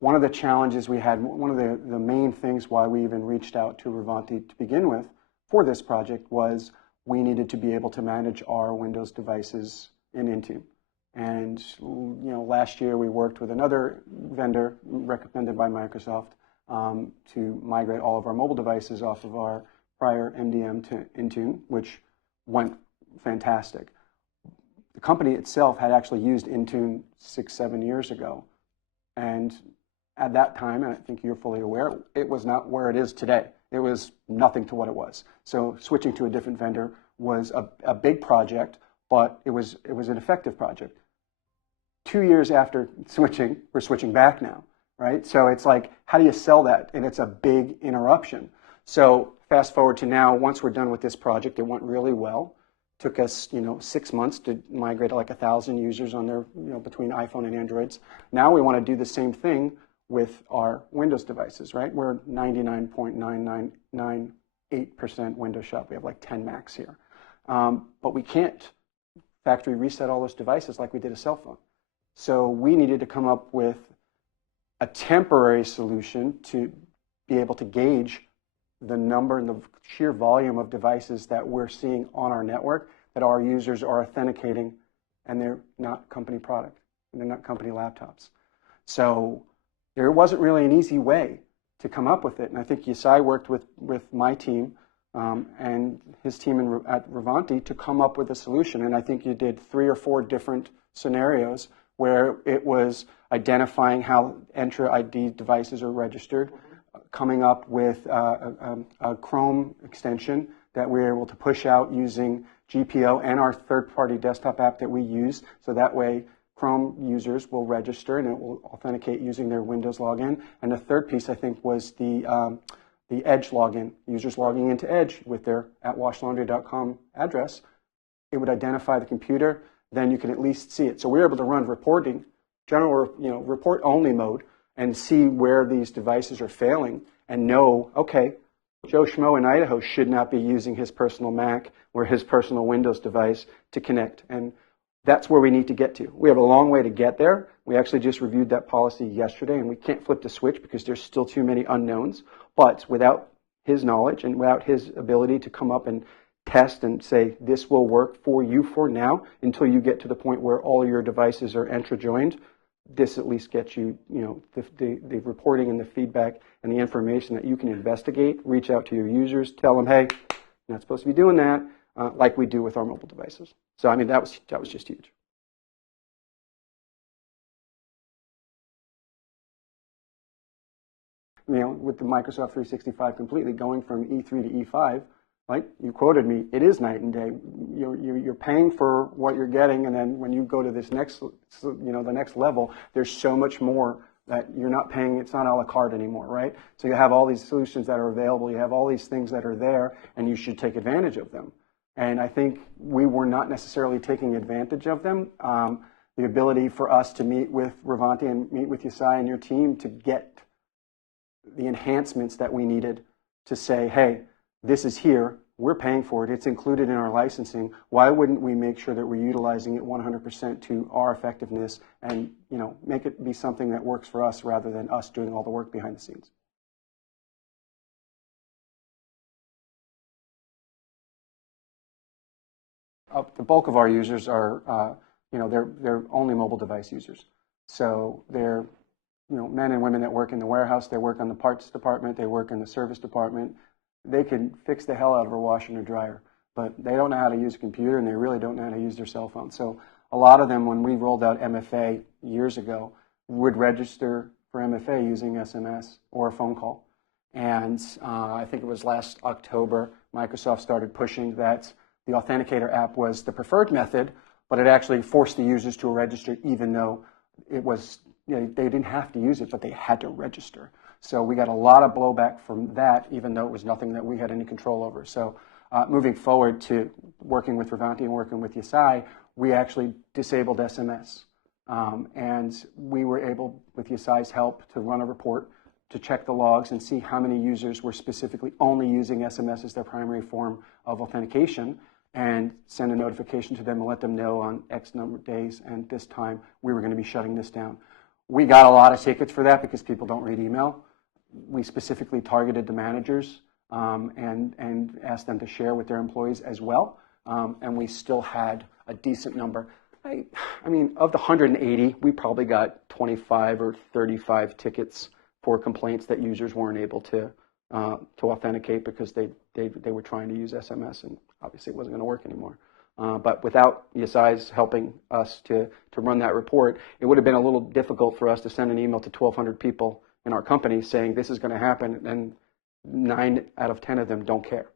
one of the challenges we had, one of the main things why we even reached out to Ravanty to begin with for this project was we needed to be able to manage our Windows devices in Intune. And last year we worked with another vendor recommended by Microsoft to migrate all of our mobile devices off of our prior MDM to Intune, which went fantastic. The company itself had actually used Intune 6-7 years ago, and at that time, and I think you're fully aware, it was not where it is today. It was nothing to what it was. So switching to a different vendor was a big project, but it was an effective project. 2 years after switching, we're switching back now, right? So it's like, how do you sell that? And it's a big interruption. So fast forward to now, once we're done with this project, it went really well. Took us, 6 months to migrate like 1,000 users on their, between iPhone and Androids. Now we want to do the same thing with our Windows devices, right? We're 99.9998% Windows shop. We have like 10 Macs here. But we can't factory reset all those devices like we did a cell phone. So we needed to come up with a temporary solution to be able to gauge the number and the sheer volume of devices that we're seeing on our network that our users are authenticating, and they're not company product, and they're not company laptops. So there wasn't really an easy way to come up with it. And I think Yesai worked with my team and his team at Ravanty to come up with a solution. And I think you did 3 or 4 different scenarios where it was identifying how Entra ID devices are registered, coming up with a Chrome extension that we're able to push out using GPO and our third-party desktop app that we use. So that way Chrome users will register and it will authenticate using their Windows login. And the third piece, I think, was the Edge login. Users logging into Edge with their @washlaundry.com address, it would identify the computer, then you can at least see it. So we're able to run reporting, general report-only mode, and see where these devices are failing and know, okay, Joe Schmo in Idaho should not be using his personal Mac or his personal Windows device to connect. And that's where we need to get to. We have a long way to get there. We actually just reviewed that policy yesterday, and we can't flip the switch because there's still too many unknowns. But without his knowledge and without his ability to come up and test and say, this will work for you for now until you get to the point where all your devices are Entra joined, this at least gets you, the reporting and the feedback and the information that you can investigate, reach out to your users, tell them, hey, you're not supposed to be doing that, like we do with our mobile devices. So, I mean, that was just huge. With the Microsoft 365 completely going from E3 to E5, like you quoted me, it is night and day. You're paying for what you're getting, and then when you go to this next, the next level, there's so much more that you're not paying. It's not a la carte anymore, right? So you have all these solutions that are available. You have all these things that are there, and you should take advantage of them. And I think we were not necessarily taking advantage of them. The ability for us to meet with Ravanty and meet with Yesai and your team to get the enhancements that we needed to say, hey, this is here, we're paying for it, it's included in our licensing, why wouldn't we make sure that we're utilizing it 100% to our effectiveness and make it be something that works for us rather than us doing all the work behind the scenes. The bulk of our users are, they're only mobile device users. So they're, men and women that work in the warehouse, they work on the parts department, they work in the service department. They can fix the hell out of a washer and a dryer, but they don't know how to use a computer, and they really don't know how to use their cell phone. So a lot of them, when we rolled out MFA years ago, would register for MFA using SMS or a phone call. And I think it was last October, Microsoft started pushing that the Authenticator app was the preferred method, but it actually forced the users to register even though it was, they didn't have to use it, but they had to register. So we got a lot of blowback from that, even though it was nothing that we had any control over. So moving forward to working with Ravanty and working with Yesai, we actually disabled SMS. And we were able, with Yesai's help, to run a report to check the logs and see how many users were specifically only using SMS as their primary form of authentication, and send a notification to them and let them know on X number of days and this time we were going to be shutting this down. We got a lot of tickets for that because people don't read email. We specifically targeted the managers and asked them to share with their employees as well. And we still had a decent number. I mean, of the 180, we probably got 25 or 35 tickets for complaints that users weren't able to authenticate because they were trying to use SMS, and obviously it wasn't going to work anymore. But without ESI's helping us to run that report, it would have been a little difficult for us to send an email to 1,200 people in our company saying this is going to happen, and 9 out of 10 of them don't care.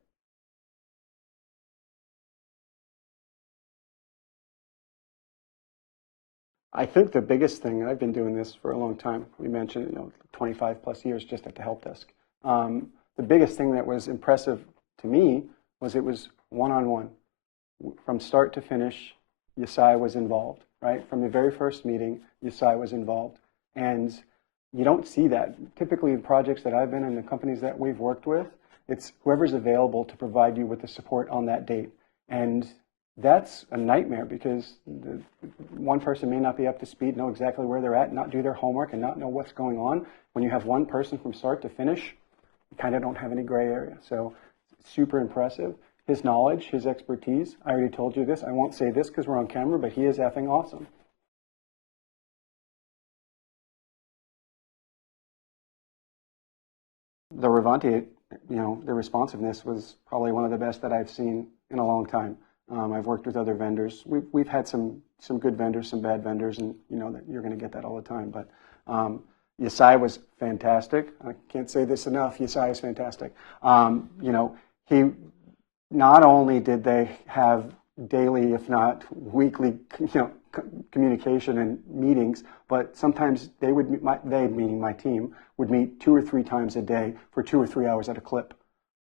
I think the biggest thing, I've been doing this for a long time, we mentioned 25 plus years just at the help desk. The biggest thing that was impressive to me was it was one-on-one. From start to finish, ESI was involved, right? From the very first meeting, ESI was involved. And you don't see that. Typically, in projects that I've been in, the companies that we've worked with, it's whoever's available to provide you with the support on that date. And that's a nightmare because one person may not be up to speed, know exactly where they're at, not do their homework, and not know what's going on. When you have one person from start to finish, you kind of don't have any gray area. So super impressive. His knowledge, his expertise, I already told you this. I won't say this because we're on camera, but he is effing awesome. The Ravanty, the responsiveness was probably one of the best that I've seen in a long time. I've worked with other vendors. We've had some good vendors, some bad vendors, and that you're going to get that all the time. But ESI was fantastic. I can't say this enough. ESI is fantastic. He not only did they have daily, if not weekly, communication and meetings, but sometimes they would they, meaning my team, would meet 2 or 3 times a day for 2 or 3 hours at a clip.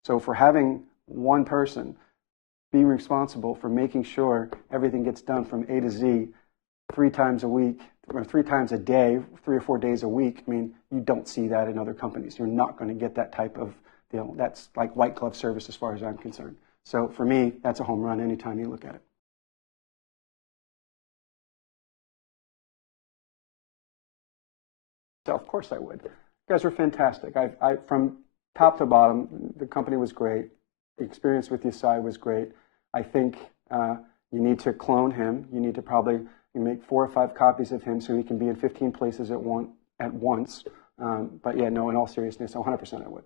So for having one person be responsible for making sure everything gets done from A to Z 3 times a week, or 3 times a day, 3 or 4 days a week, I mean, you don't see that in other companies. You're not going to get that type of, that's like white glove service as far as I'm concerned. So for me, that's a home run anytime you look at it. So of course I would. You guys were fantastic. I from top to bottom, the company was great. The experience with ESI was great. I think you need to clone him. You need to probably make 4 or 5 copies of him so he can be in 15 places at once. But yeah, no, in all seriousness, 100% I would.